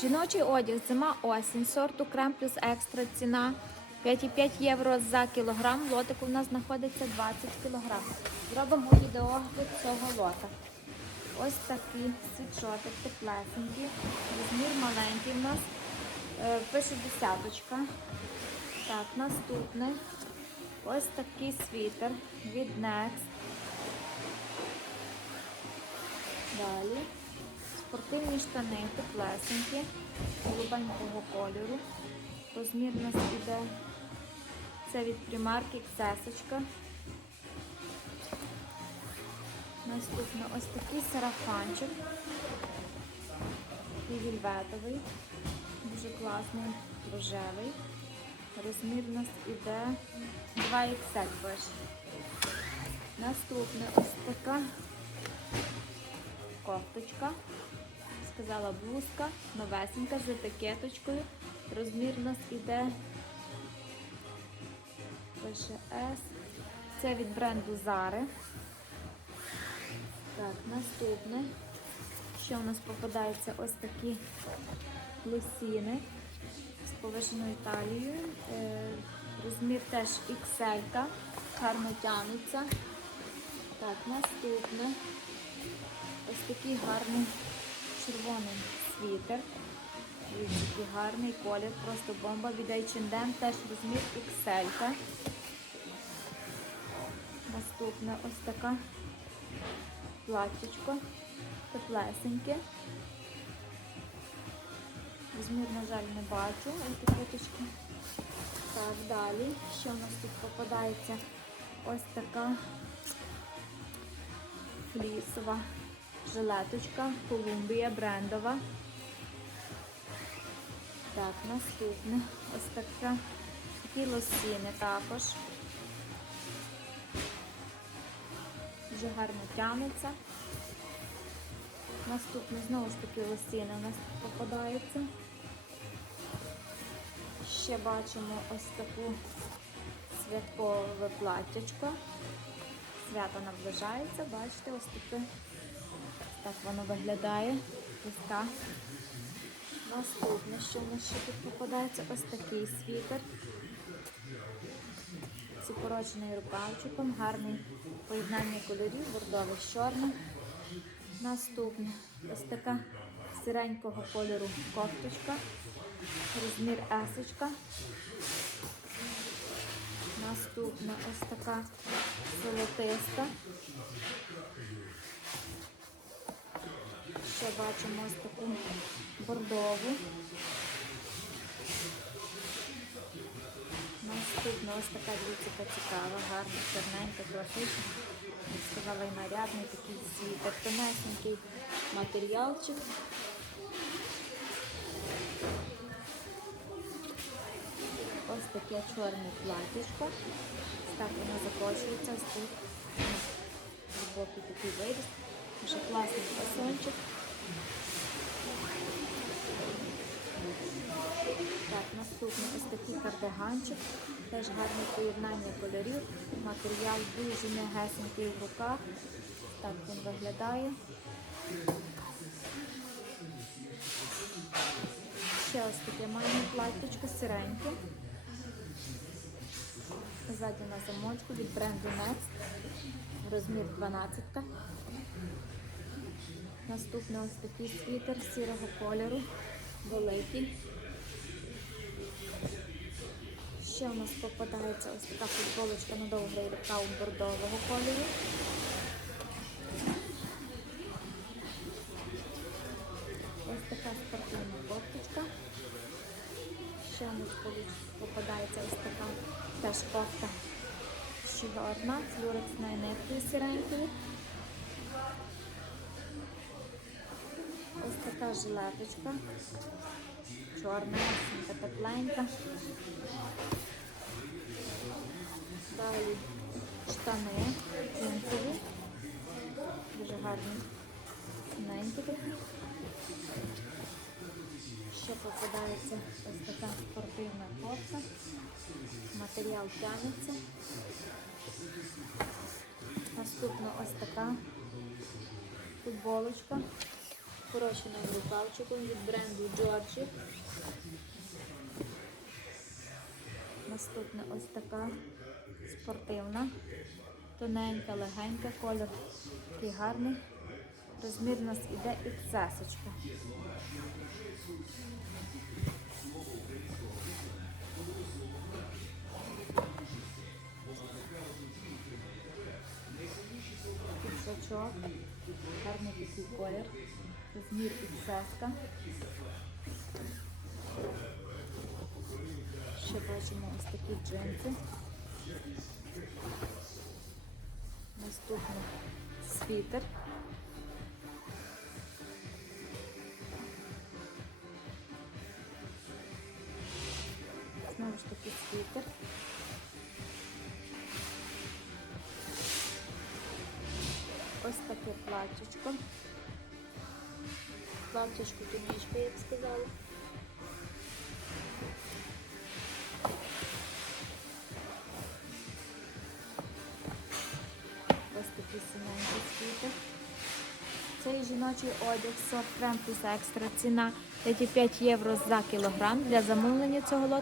Жіночий одяг, зима осінь, сорту крем плюс екстра ціна 5,5 євро за кілограм. Лотик у нас знаходиться 20 кілограм. Зробимо відеогляд цього лота. Ось такі світшоти теплесенькі. Розмір маленький у нас. Е, Пише десяточка. Так, наступний. Ось такий світер від Next. Далі. Спортивні штани теплесенькі, голубенького кольору. Розмір у нас іде. Це від примарки ксесочка. Наступно ось такий сарафанчик. Такий вільветовий. Дуже класний, рожевий. Розмір у нас іде 2XL пише. Наступне ось така кофточка. Сказала блузка, новесенька з етикеточкою. Розмір у нас іде пише S. Це від бренду Zara. Так, наступне. Що у нас попадається ось такі лосіни з повишеною талією. Е, розмір теж XL, гарно тягнеться. Так, наступне. Ось такий гарний червоний світер. Який гарний колір, просто бомба від H&M, теж розмір XL. Наступне ось така платтячко, теплесеньке. Розмір, на жаль, не бачу, етикеточки. Так, далі. Що в нас тут попадається? Ось така флісова жилеточка, Колумбія брендова. Так, наступне. Ось така. Такі лосіни також. Дуже гарно тягнеться. Наступне знову ж таки лосіни у нас попадаються. Ще бачимо ось таку святкове платтячко. Свято наближається, бачите, ось таке. Так воно виглядає. Ось так. Наступне, що в нас ще тут попадається, ось такий світер. З рукавчиком, гарний поєднання кольорів, бордовий з чорним. Наступне ось така сиренького кольору кофточка, розмір есочка. Наступна ось така золотиста. Ще бачимо ось таку бордову. Наступна ось така яка цікава, гарна, чорненька, класична. Сказала, і нарядний такий світер, тонесенький матеріалчик. Ось таке чорне платічко. Так воно закручується ось тут. Глибокий такий виріс. Дуже класний фасончик. Так, наступний ось такий кардиганчик. Теж гарне поєднання кольорів. Матеріал дуже м'ягесенький в руках. Так він виглядає. Ще ось таке маємо платтячко сиреньке. Ззаді на замочку від бренду Next. Розмір 12. Наступний ось такий світер сірого кольору. Великий. Ще у нас попадається ось така футболочка на довгий рукав бордового кольору. Ось така спортивна кофточка. Ще у нас попадається ось така теж кофта чорна з люрексною ниткою сіренькою. Ось така жилеточка. Чорна, тепленька. Далі штани джинсові. Дуже гарні. Тоненькі такі. Ще попадається ось така спортивна кофта. Матеріал тягнеться. Наступно ось така футболочка Скороченим рукавчиком від бренду Джорджі. Наступна ось така спортивна, тоненька, легенька, колір такий гарний. Розмір у нас іде XS. Підсачок, гарний такий колір, розмір XS. Ще бачимо ось такі джинси. Наступний світер. Знову ж таки світер. Ось таке платічко. Платічко тунічка, як сказала. Ось такі синенькі світер. Цей жіночий одяг сорт крем екстра ціна 5 євро за кілограм. Для замовлення цього лоту